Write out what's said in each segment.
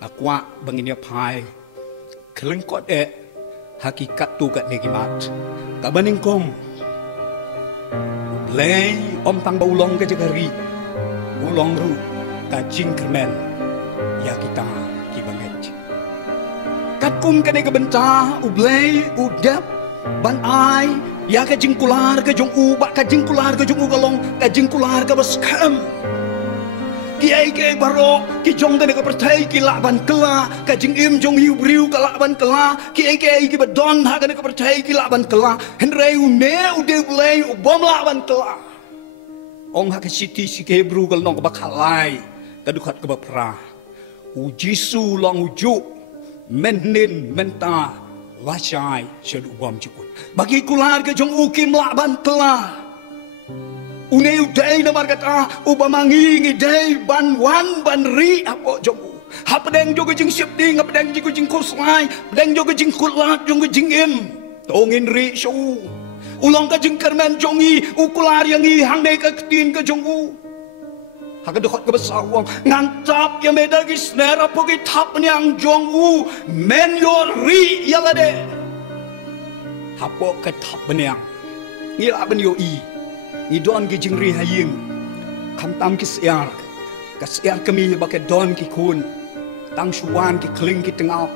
Aqua banginya pai kelengkot hakikat tu kat negimat kabaning kom lay om tang baulong ke jagari ulong ru ka jingkermen ya kita kibanget kat kum ke nega benta ublay udap ban ai ya ka jingkular ke jong u ba ka jingkular ke jong u galong ka jingkular ka baskam kiai kiai baro ki jong dane ka pertai ki laban kela ka jing im jong hiu briu ka laban kela kiai kiai ki badon ha dane ka pertai ki laban kela henrei u ne u de blai u bom laban kela ong ha ka siti si ke bru gal nong ka bakalai ka dukat ka bapra u jisu long u ju menin menta wachai sedu bom jukun bagi kular ke jong u kim laban kela Uneu day na markata ubamangi ngi day ban wan ban ri apo jomu hapdeng jogo jing sip ding hapdeng jigo jing koslai pedeng jogo jing kulat jogo jing im tongin ri shu ulong ka jing kermen jongi ukular yang i hang dei ka tin ka jongu haka dokot ka basawang ngantap ya medagi snera pogi tap nyang jongu men yo ri yalade hapo ka tap benyang ngila ben yo i Idon ki jingri haying kamtam ki siar kasiar kami bakai don ki kun tang suwan ki kling ki tengau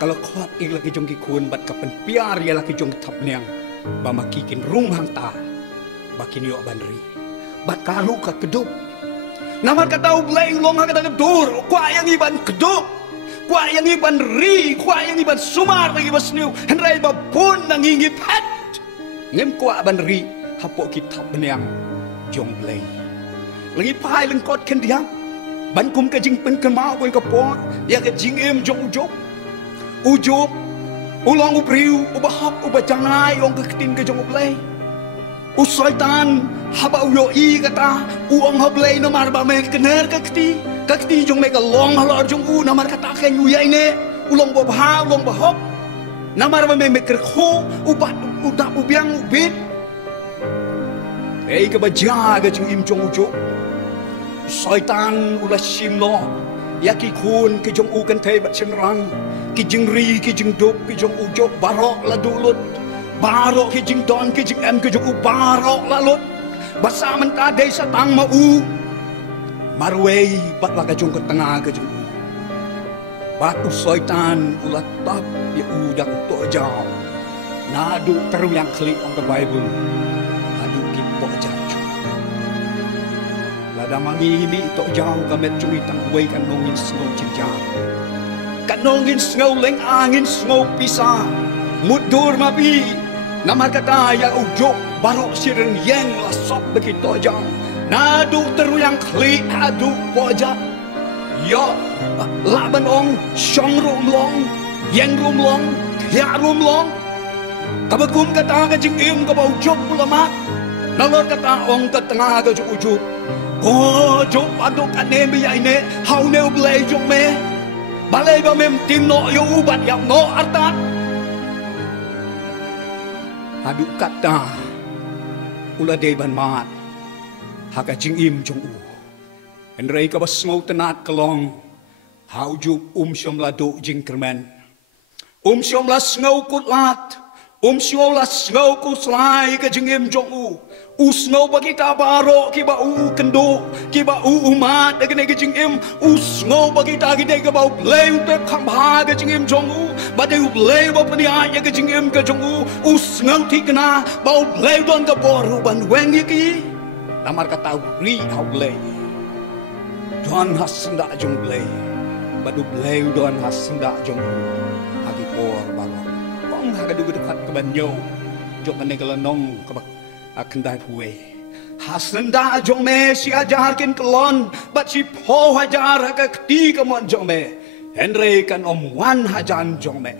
kalau kuat ik lagi jong ki kun bat kapen piar ya lagi jong tap niang ba makikin rung hang ta bakin yo banri bat kalu ka kedup namar kata ublay long ha kata kedur kwa yang iban kedup kwa yang iban ri kwa yang iban sumar lagi basniu henrai ba pun nangingi pet ngem kwa banri hapo kitab benyang jong blay lagi pai lengkot kendiam ban kum ke jing pen kemau ko kapor ya ke jing em jong ujub ulong ubriu ubahap ubajangai ong ke tin ke jong blay usaitan haba uyo i kata uong hablay no mar ba me kener ke kti jong me ka long halor jong u namar kata ken yu yai ne ulong bobha ulong bahop namar ba me kerkho ubat udap ubiang ubit Ei ka baja ka jing im jong ujo Saitan ulah sim lo ya ki kun ki jong u kan thei bat chen rang ki jing ri ki jing dop ki jong ujo barok la dulut barok ki jing don ki jing em ki jong u barok la lut basa menta dei sa tang ma u marwei bat la ka jong ka tengah ka jong u bat u saitan ulah tap ya u dak to jaw nadu teru yang klik on the bible Lada mangi ini tok jauh kamet cumi tang wei kan nongin snow cinjang kan nongin snow leng angin snow pisah mudur mapi nama kata ya ujuk barok sireng yang lasop begitu jauh nadu teru yang kli adu pojak ya laban ong syong rum long yang rum long ya rum long kabagum kata ka jing im ka bau jok ulama nalor kata ong ka tengah ka ujuk Ko jok aduk ane mi ai ne hau ne blay jok me balai ba mem tim no yo ubat yang no artat aduk kata ula de ban mat haka jing im jong u en rei ka bas ngau tenat kelong hau juk syom la do jing kermen syom la ngau kut lat syom la ngau ku slai ka jing im jong u usno bagi tabaro kiba u kendo kiba u umat dengan gejing im usno bagi tagi de bau play te khamba gejing im jong u bade u play ba pani ya gejing im ke jong u usno ti kena bau play don ka boru ban wen ki namar kata ri hau play don hasenda jong play badu play don hasenda jong hagi por balo kong ha gadu dekat ke banyo jok mane kelenong ke akan dah huwe hasenda jong me si ajar kin kelon bat si po hajar ka kti ka mon jong me henry kan om wan hajan jong me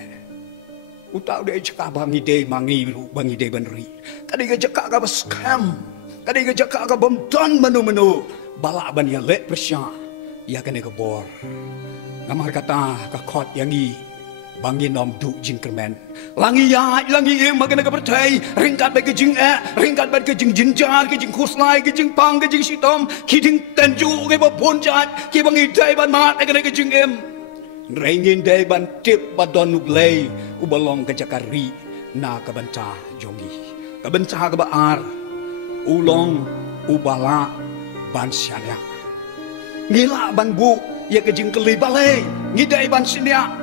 utau de caka bangi de mangi lu bangi de benri kadi ga caka ka baskam kadi ga caka ka bomton menu bala ban ya le presya ya kan ka bor namar kata ka khot yangi bangi nom du jingkermen langi ya langi em magana ka pertai ringkat ba ke jing ringkat ba ke jing jinjar ke jing khuslai ke jing pang ke jing sitom ki ding tenju ke ba ponjat ki bangi dai ban mat ke jing em Rengin day ban tip badon ublay ubalong kajakari na kabanta jongi. Kabanta kabaar ulong ubala ban syanya. Ngila ban bu ya kejing keli balay ngidai ban syanya.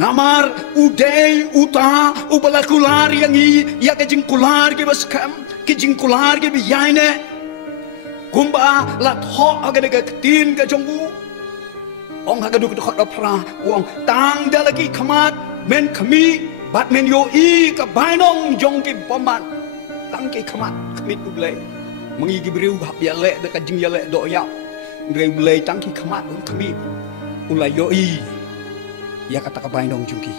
Namar uday uta ubala kular yang ya kejing kular ke baskam kejing kular ke biyaine. Kumba lat ho aga de ketin ka jongbu. Ong haga duk duk pra wong tang da lagi khamat men khami bat men yo I ka bainong jong ki paman tang ki khamat khamit ublay mangi gi briu hap ya le de ka jing ya le do ya ngrei ublay tang ki khamat un khami ulai yo I ya kata ka bainong jong ki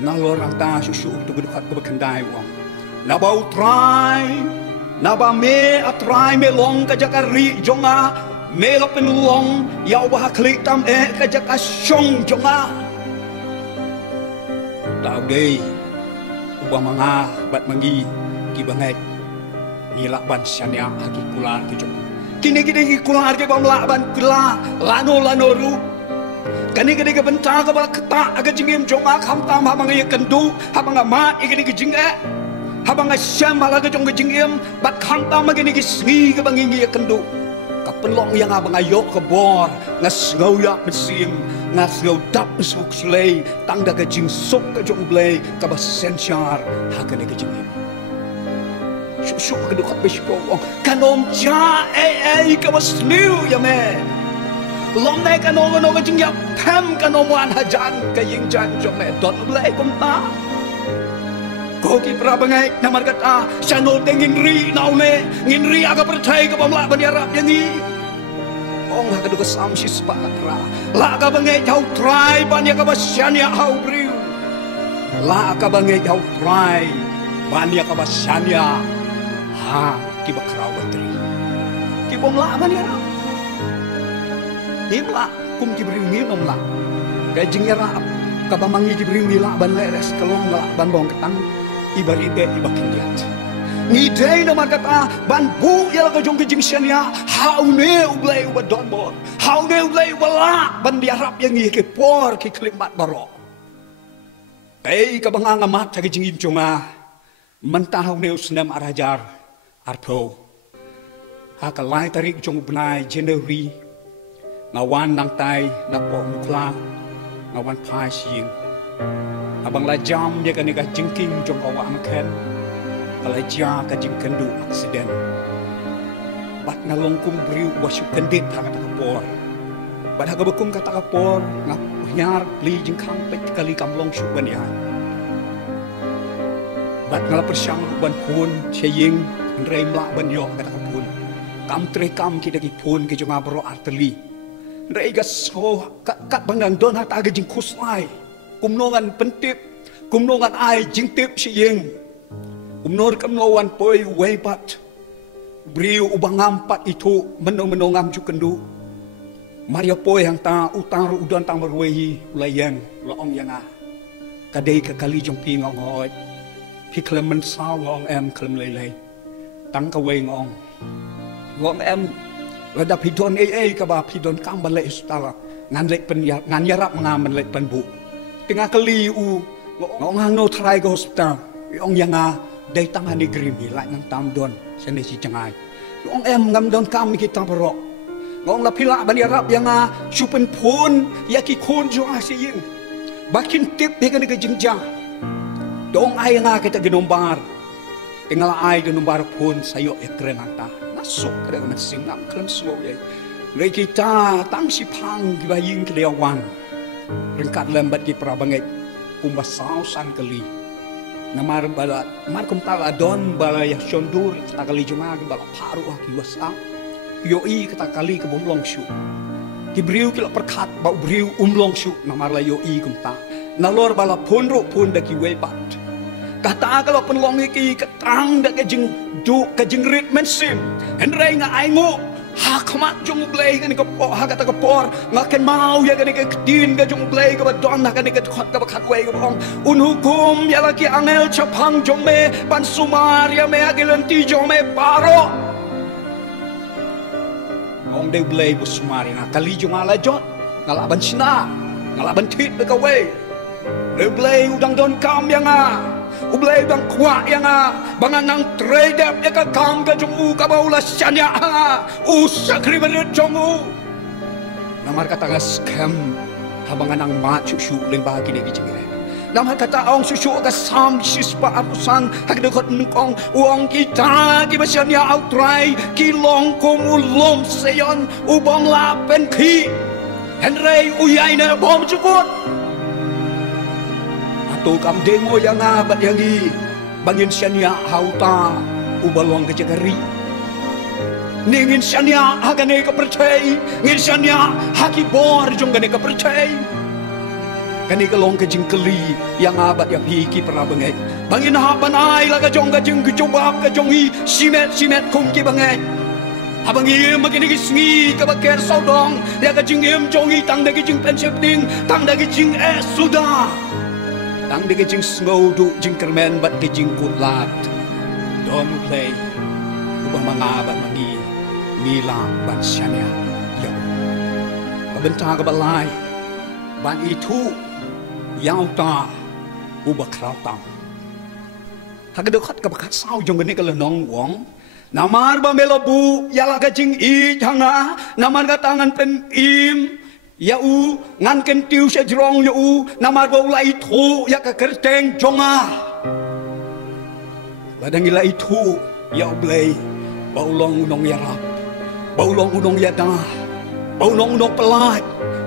na lo rang ta su su duk duk ka bakandai wong na bau try na ba me atrai me long ka jakari jonga Mela penulong yau bah klik tam kajak asyong jonga. Tau deh ubah mangah bat mangi ki banget nilak ban syanya haki kular ke jong. Kini ki kular ke bamla ban kula lano ru. Kani ke benta ke bal ketak aga jingim jonga kham tam ha mangi kendu ha banga mat ikini ke jinge. Ha banga syam bala ke jong ke jingim bat kham tam magini ki sngi ke bangi ngi kendu. Kapelong yang abang ayok kebor ngas ngau yak mesim ngas ngau dap mesuk slay tang da kajing sok ka jong blay ka ba senchar ha ka ne ka jing shu ka du ka besko kanom cha ka ba sniu ya me long ne ka no ka jing yap tham ka no wan hajan ka ying jan jong me dot blay kom ta Koki prabangai namar kata sano tengin ri naune ngin ri aga percaya ke pamla baniarap yangi ong ha kadu kesam si sepatra la aga bangai jauh try bania ka basyania hau briu la aga bangai jauh try bania ka basyania ha ki bakrau batri ki pamla baniarap imla kum ki briu ngi nomla ka jingira ka bamangi ki briu ngi la ban leres kelong la ban bong ketang ibaride ibakin diat ngidei namar kata ban bu ya ka jong kejing syania haune ublai ubadon bor haune ublai ubala ban diarap yang ngi ke por ki klimat baro ka banganga mat ka kejing injonga mentah haune usnam arajar arpo ha ka lai tarik jong benai January ngawan nang tai na po mukla ngawan pai sing abang la jam dia kan ka jingking jong kawa makan kala ja ka jing kendu aksiden bat ngalong kum briu wasu kendit ha kata kapor bat ha bekum kata kapor ngap nyar li jing kang pet kali kamlong su ban ya bat ngala persyang ban pun cheying rei mla ban yo kata kapun kam tre kam kita ki pun ki jong abro arteli rei ga so kat bangang don ha ta ga jing kuslai kumnongan pentip, kumnongan ai jingtip si yeng, kumnor kamnowan poi weipat, briu ubang ngampat itu menong cukendu, Maria poi yang ta utang udan tang berwehi ulayang laong yang kadai ke kali jong pi ngong hoi, pi klemen saw ngong em klem lelai, tang kawai ngong em ladap hidon ka ba hidon kam balai istala, ngan lek penyap ngan yarap ngamen lek penbu. Tengah kali ngong no try ke hospital ong yang dai tang ani grimi lai nang tam don sene si cengai ong em ngam don kam kita perok ngong la pila bani arab yang supen pun ya ki kon jo asiyin bakin tip dia kan ke jengja dong ai nga kita genombar tinggal ai genombar pun sayo ya keren anta nasuk kada mesin nak klem suo ye le kita tang si pang gibaying kedewan rengkat lembat ki prabangai kumbasau san kali namar bala mar kum tala don bala ya shondur ta kali juma ki bala paru ki wasa yo I kata kali ke bomlong shu ki briu ki perkhat ba briu umlong shu namar la yo I kum ta nalor bala ponro pon da ki webat kata kalau penlong ki ketang da ke jing du ke jing rit mensim henrei nga aingo ha khamat jong blay kan ko ha kata ko por ngaken mau ya kan ke din ga jong blay ka don ha kan ke khot ka khat we ka ong un hukum ya laki angel chapang jong me ban sumar ya me agilanti jong me paro ong de blay bu sumar na kali jong ala jot ngalaban sina ngalaban tit bekawe leblay udang don kam yang ublay udang kwa yang bangan nang tredap ya ka kam ka jong ka baula syanya usakri bener jong namar kata scam habangan nang ma susu ling bagi ni gijing namar kata ong susu ka sam sispa apusan hak dekot nengkong uang kita ki basyanya outrai ki long komulom seyon ubom lapen ki Henry uyai na bom cukut atau kam demo yang abat yang di bangin syania hauta ubalong ke jagari ningin syania hagane ke percaya ngin syania haki bor jong gane ke percaya kani ke long ke jingkeli yang abat ya hiki pernah bengai bangin haban ai laga jong ka jing kecobab ka jongi simet kum ki bengai abang im makin sengi kebaker saudong dia ke jing im jongi tang dagi jing pensep ding tang dagi jing sudah tang dagi jing snow du jing kermen bat ke jing kutlat don play ubah mangabat mangi nila ban syanya yo kebentar kebalai ban itu yang ta ubah krautang hagadekat kebakat sau jong gane kelenong wong namar ba melobu yala kajing I hanga namar ka tangan pen im ya u ngan ken tiu se jrong ya u namar ba ulai thu ya ka kerteng jonga ladang ila itu ya blay ba ulong unong ya rap ba ulong unong ya da ba ulong unong pelat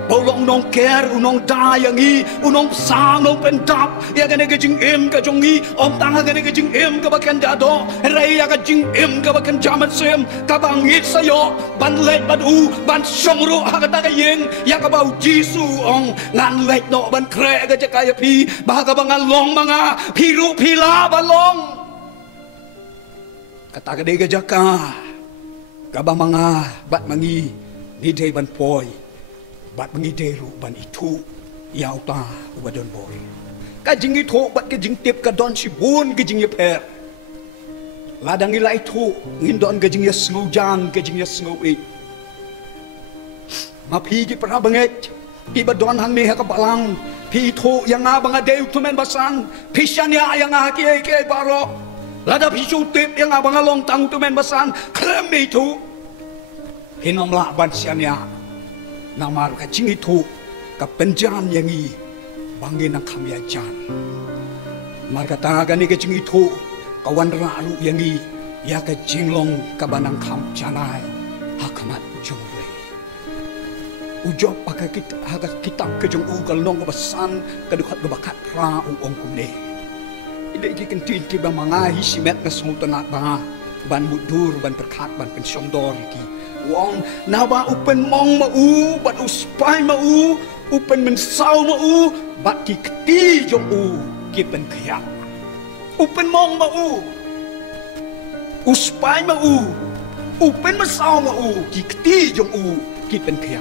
ba ulong unong ker unong da yang I unong sang unong pentap ya gane kajing im ka jongi om tanga gane kajing im ka bakan dado rai ya kajing im ka bakan jamat sem ka bangit sayo ban let ban u ban somru ha ka ta ka yeng ya ka bau jisu ong ngan let no ban kre ka jakaya pi ba ka bangal long mga piru pila balong kata ka de ka jaka ka ba mga bat mangi ni de ban poi bat mengideru ban itu yau ta ubadon boy kajing itu bat kajing tip ka don sibun kajing ya per ladang ila itu ngindon kajing ya sengujang kajing ya senguwi mapi ki pernah banget pi badon hang ni ha ka balang pi itu yang abang ade utumen basan pi syanya yang aki ke baro lada pi tip yang abang long tang utumen basan klem itu hinom la ban syanya namar kajing itu ka penjan yang I bangin ang kamyajan mar kata gani kajing itu kawan ralu yang I ya kajing long kabanang kam janai hakamat jumre ujop pakai kita haga kitab kajong ugal nong kebasan kadukat kebakat pra uong kumne ide iki kentin ki ba mangahi simet na smutanat ba ban mudur ban perkat ban pensyong dor iki wong nawa upen mong mau bat uspai mau upen mensau mau bat ki keti jong ki pen kaya upen mong mau uspai mau upen mensau mau ki keti jong ki pen kaya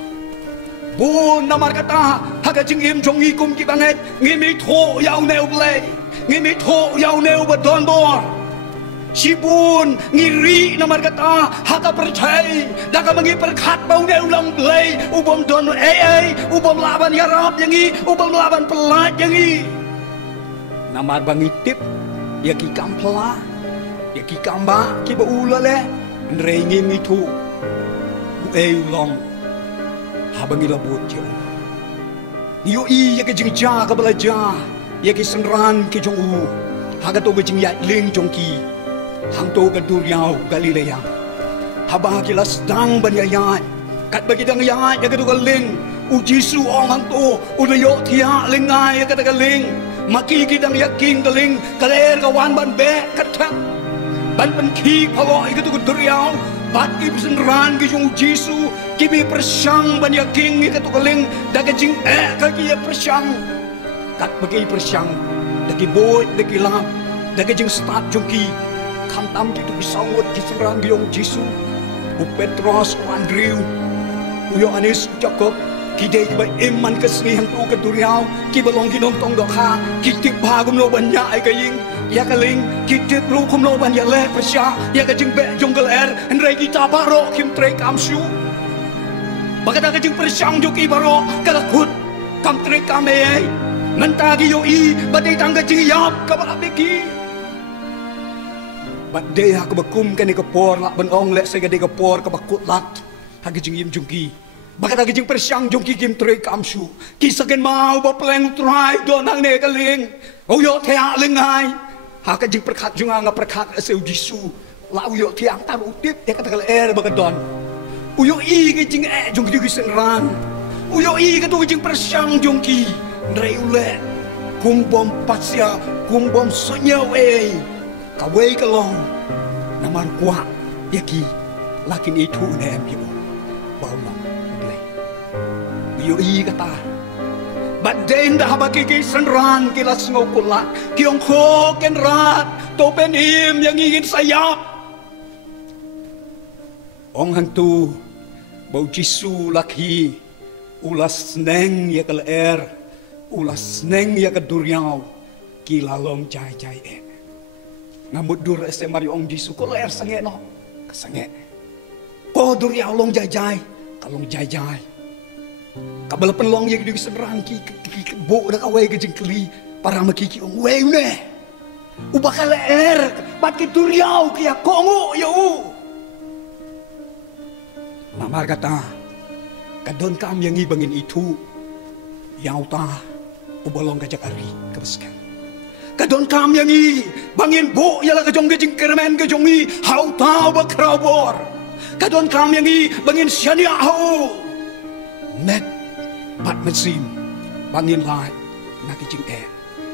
bun namar kata haga jing im jong I kum ki banget ngimi tho yau neu blay ngimi tho yau neu bat don bor Sibun ngiri namar kata haka percaya daga mangi perkat bau ne ulang blay ubom don ubom laban yarab yangi ubom laban pelat yangi namar bangi tip ya ki kampla ya ki kamba ki ba ulale nrengi mitu ulang habangi labut jo yo I ya ki jingja ka belaja ya ki senran ki jong u haga to jing ya ling jong ki hang to ka duriau Galilea haba kilas dang banyayat kat bagi dang yat ya ka galing uji su ong hang to udayo tia lengai ya ka galing maki kidang yaking galing kaler kawan ban be katak ban pen ki phago I ka duriau bat ibsen ran ki jung uji su kibi persyang ban yaking ka galing daga jing ka ki persyang kat bagi persyang dagi boy dagi lap daga jing start jung ki kantam gitu bisangot kiserang giong Jisu u Petros u Andrew u Yohanes u Jacob kide ba iman kesni hang tu ke duriau ki balong ginom tong dokha ki tip ba gum no ban ya ai kaying ya kaling ki tip lu kum no ban ya le persya ya ka jing be jonggal er en re kita baro kim tre kam shu Bagada kajing persyang joki baro kalakut kam tre kame mentagi yoi badai tangga jing yap kabala beki badai ha kabakum kani kapor lak benong lek sega de kapor kabakut lat ha kajing yim jungki bagada kajing persyang jungki kim tre kamsu kisagen mau ba pleng trai donang ne kaling oyo thea lengai ha kajing perkhat junga nga perkhat aseu jisu la oyo thiang tar utip ya kata kal bagadon uyo i kajing jungki di senran uyo i katu kajing persyang jungki ndrei ule kumbom pasya kumbom sonyaw kawai kalong naman kuat yaki lakin itu nem ibu bawang ule uyo i kata badai dah bagi senran kilas ngokulat kiong ko kenrat topen im yang ingin sayap ong hantu bau jisu laki ulas neng ya kal ulas neng ya keduriau kilalom jai jai ngamut dur ese mari ong jisu ko sange no kesange ko duriau long jai jai kalong jai jai kabel penlong yang di serang ki bo dak awai ke jengkli para makiki ong we ne ubakal bat ki duriau ki kongo yo Namar kata, kadon kam yang ibangin itu, yang ta, ubalong kajak ari kebeskan. Kadon kam yang bangin bo yalah kejong kejing kermen kejong hau ta bakrabor. Kadon kam yang bangin syania hau, net bat mesin bangin lai nak kejing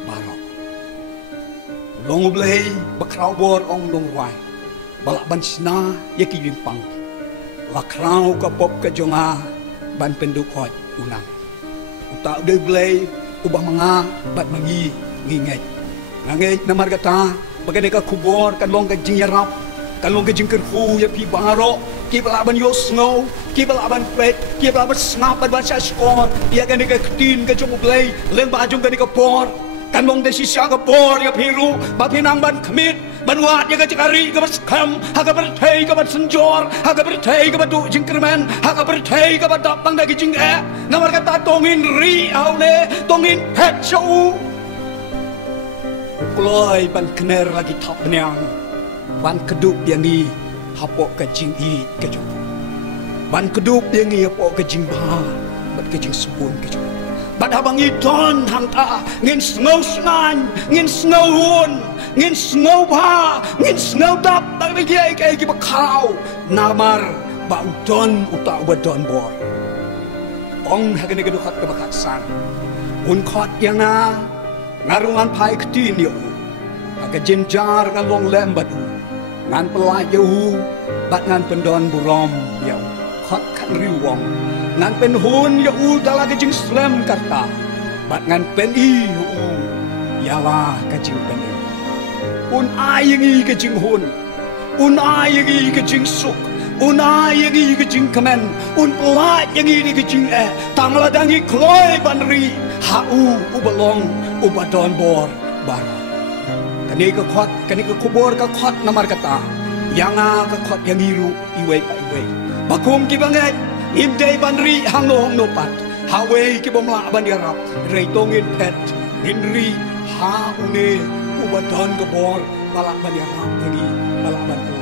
barok. Long ublay bakrabor ong long wai, balak bansna yaki limpang. Lakrau kapop ke jonga ban pendukot unang utak de blay ubah manga bat mangi nginget nganget namar kata bagade ka kubor kan long ka jingyarap kan long ka jingkerhu ya pi baro ki balaban yosngo ki balaban pet ki balaban snap ban syashkor ya kan ka tin ka jong blay len ba jong ka por kan long de sisya ka por ya piru ba pinang ban kemit Banwat ya kacikari kabat skam, haka bertei kabat senjor, haka bertei kabat du jingkerman, haka bertei kabat dapang dagi jing namar kata tongin ri aune, tongin het show. Ukloi ban kener lagi tak benyang, ban keduk yang ni hapok ke jing i ke jong, ban keduk yang ni hapok ke jing bah, bat ke jing sebun ke jong. Ban habang idon hang ta, ngin snow snan, ngin snow hun. Ngin snow ba, ngin snow dap, tak lagi ay bakau. Namar ba udon uta ubadon bor. Ong hagani kedukat kebakatsan. Unkot yang na ngarungan pai ketin yo. Haga jenjar ngan long lembat u. Ngan pelai yo, bat ngan pendon burom yo. Kot kan riwong. Ngan pen hun yo dalah kejing slem karta. Bat ngan pen i yo. Yalah kejing pen i. Un ai yang ke jing hun, un ai yang ke jing suk, un ai yang ke jing kemen, un pelat yang ke jing tangla dangi kloi banri, hau ubalong ubadon bor bar. Kani ke khot, kani ke kubor ke khot namar kata, yang ke khot yang iru iwei pa iwei. Bakum ki banget, imdei banri hangno pat, hawe ki bomla bandirap, reitongin pet, inri ha une ubadon kebor balak banyak lagi balak bantu